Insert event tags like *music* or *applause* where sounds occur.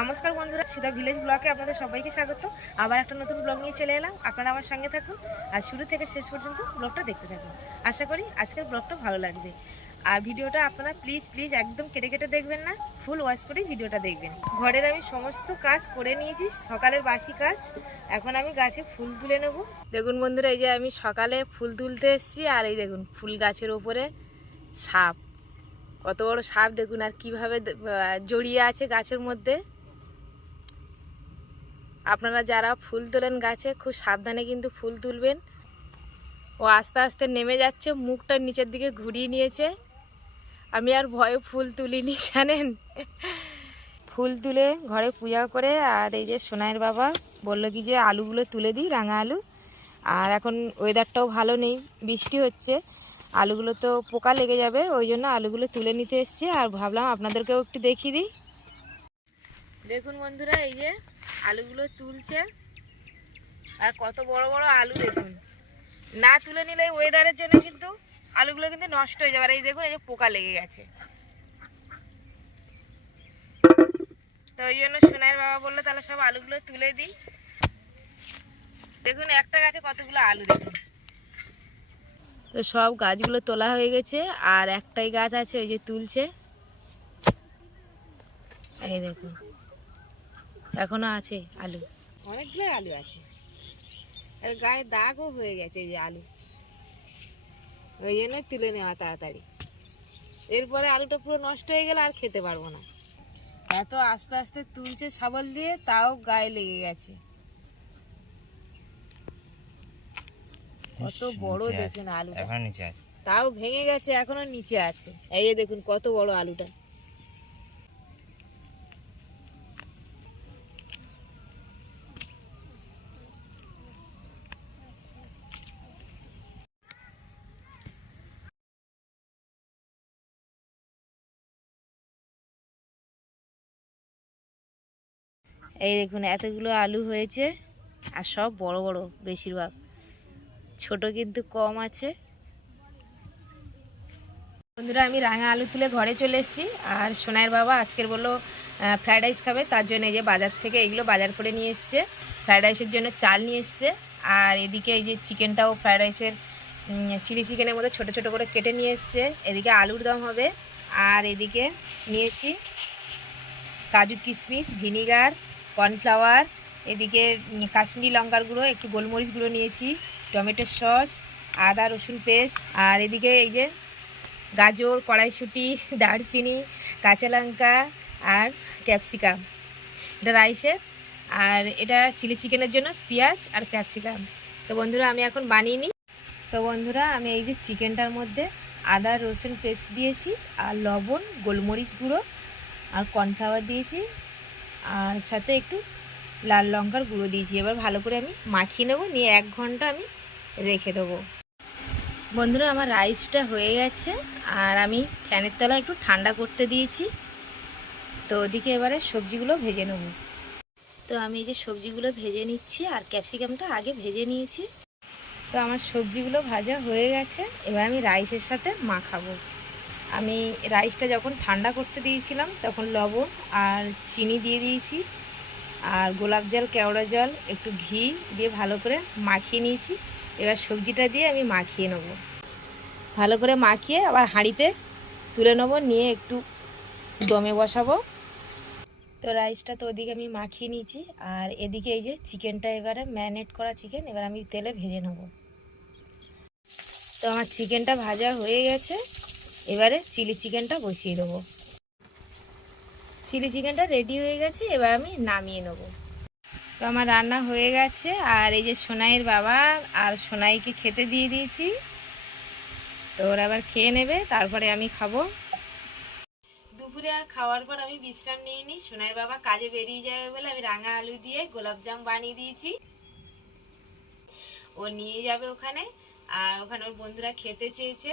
নমস্কার বন্ধুরা, সুধা ভিলেজ ব্লগে আপনাদের সবাইকে স্বাগত। আবার একটা নতুন ব্লগ নিয়ে চলে এলাম। আপনারা আমার সঙ্গে থাকুন। আর শুরু থেকে শেষ পর্যন্ত ব্লগটা দেখতে থাকুন। আশা করি আজকের ব্লগটা ভালো লাগবে। আর ভিডিওটা আপনারা প্লিজ প্লিজ একদম কেটে কেটে দেখবেন না। ফুল ওয়াচ করেই ভিডিওটা দেখবেন। ঘরের আমি সমস্ত কাজ করে নিয়েছি। সকালের বাসি কাজ। এখন আমি গাছে ফুল তুলে নেব। দেখুন বন্ধুরা, এই যে আমি সকালে ফুল তুলতে এসেছি। আর এই দেখুন, ফুল গাছের ওপরে সাপ। কত বড় সাপ, দেখুন আর কীভাবে জড়িয়ে আছে গাছের মধ্যে। আপনারা যারা ফুল তোলেন গাছে, খুব সাবধানে কিন্তু ফুল তুলবেন। ও আস্তে আস্তে নেমে যাচ্ছে, মুখটা নিচের দিকে ঘুরিয়ে নিয়েছে। আমি আর ভয়ে ফুল তুলিনি, *laughs* জানেন? ফুল তুলে ঘরে পূজা করে, আর এই যে সোনাইয়ের বাবা বলল কি যে, আলুগুলো তুলে দিই, রাঙা আলু। আর এখন ওয়েদারটাও ভালো নেই, বৃষ্টি হচ্ছে। আলুগুলো তো পোকা লেগে যাবে, ওই জন্য আলুগুলো তুলে নিতে এসছি। আর ভাবলাম আপনাদেরকেও একটু দেখিয়ে দিই। দেখুন বন্ধুরা, এই যে আলুগুলো তুলছে। আর কত বড় বড় আলু দেখুন। না তুলে নিলে ওয়েদারের জন্য কিন্তু আলুগুলো কিন্তু নষ্ট হয়ে যাবে। আর এই দেখুন, এই যে পোকা লেগে গেছে। তো ওই জন্য সোনাইয়ের বাবা বলল, তাহলে সব আলুগুলো তুলে দিই। দেখুন, একটা গাছে কতগুলো আলু দেখুন। তো সব গাছগুলো তোলা হয়ে গেছে, আর একটাই গাছ আছে, ওই যে তুলছে। এই দেখুন। এখনও আছে আলু। অনেকগুলো আলু আছে। আর গায়ে দাগও হয়ে গেছে এই যে আলু। ওই জন্য তুলে নেওয়া তাড়াতাড়ি। এরপরে আলুটা পুরো নষ্ট হয়ে গেলে আর খেতে পারব না। এত আস্তে আস্তে তুলছে শাবল দিয়ে তাও গায়ে লেগে গেছে। কত বড় দেখুন আলুটা। এখন তাও ভেঙে গেছে এখনও নিচে আছে। এই যে দেখুন কত বড় আলুটা। এই দেখুন, এতগুলো আলু হয়েছে আর সব বড় বড় বেশিরভাগ। ছোট কিন্তু কম আছে। বন্ধুরা, আমি রাঙা আলু তুলে ঘরে চলে এসেছি আর সোনাইয়ের বাবা আজকের বলল ফ্রায়েড রাইস খাবে, তার জন্য এই যে বাজার থেকে এগুলো বাজার করে নিয়ে এসছে। ফ্রায়েড রাইসের জন্য চাল নিয়ে এসছে আর এদিকে এই যে চিকেনটাও ফ্রায়েড রাইসের চিলি চিকেনের মধ্যে ছোট ছোট করে কেটে নিয়ে এসছে। এদিকে আলুর দম হবে আর এদিকে নিয়েছি কাজু কিশমিশ, ভিনিগার কর্নফ্লাওয়ার এদিকে কাশ্মীরি লঙ্কার গুঁড়ো, একটু গোলমরিচ গুঁড়ো নিয়েছি, টমেটো সস, আদা, রসুন পেস্ট, আর এদিকে এই যে গাজর, কড়াইশুঁটি, *laughs* দারচিনি, কাঁচা লঙ্কা আর ক্যাপসিকাম। এটা রাইসের আর এটা চিলি চিকেনের জন্য পেঁয়াজ আর ক্যাপসিকাম। তো বন্ধুরা, আমি এখন বানিয়ে নিই। তো বন্ধুরা, আমি এই যে চিকেনটার মধ্যে আদা, রসুন পেস্ট দিয়েছি, আর লবণ, গোলমরিচ গুঁড়ো, আর কর্নফ্লাওয়ার দিয়েছি। আর সাথে একটু লাল লঙ্কার গুঁড়ো দিয়েছি। এবার ভালো করে আমি মাখিয়ে নেব, নিয়ে এক ঘণ্টা আমি রেখে দেবো। বন্ধুরা, আমার রাইসটা হয়ে গেছে আর আমি ফ্যানের তলায় একটু ঠান্ডা করতে দিয়েছি। তো ওদিকে এবারে সবজিগুলো ভেজে নেব। তো আমি এই যে সবজিগুলো ভেজে নিচ্ছি আর ক্যাপসিকামটা আগে ভেজে নিয়েছি। তো আমার সবজিগুলো ভাজা হয়ে গেছে। এবার আমি রাইসের সাথে মাখাবো। আমি রাইসটা যখন ঠান্ডা করতে দিয়েছিলাম, তখন লবণ আর চিনি দিয়ে দিয়েছি। আর গোলাপ জল, কেওড়া জল, একটু ঘি দিয়ে ভালো করে মাখিয়ে নিয়েছি। এবার সবজিটা দিয়ে আমি মাখিয়ে নেব। ভালো করে মাখিয়ে আবার হাঁড়িতে তুলে নেব, নিয়ে একটু দমে বসাবো। তো রাইসটা তো ওদিকে আমি মাখিয়ে নিয়েছি। আর এদিকে এই যে চিকেনটা এবারে ম্যারিনেট করা চিকেন, এবার আমি তেলে ভেজে নেব। তো আমার চিকেনটা ভাজা হয়ে গেছে। এবারে চিলি চিকেনটা বসিয়ে দেবো। চিলি চিকেনটা রেডি হয়ে গেছে, এবার আমি নামিয়ে নেব। তো আমার রান্না হয়ে গেছে, আর এই যে সোনাইয়ের বাবা আর সোনাইকে খেতে দিয়ে দিয়েছি। তো ওরা আবার খেয়ে নেবে, তারপরে আমি খাব। দুপুরে আর খাওয়ার পর আমি বিশ্রাম নিয়ে নিই। সোনাইয়ের বাবা কাজে বেরিয়ে যাবে বলে আমি রাঙা আলু দিয়ে গোলাপজাম বানিয়ে দিয়েছি। ও নিয়ে যাবে ওখানে, আর ওখানে ওর বন্ধুরা খেতে চেয়েছে।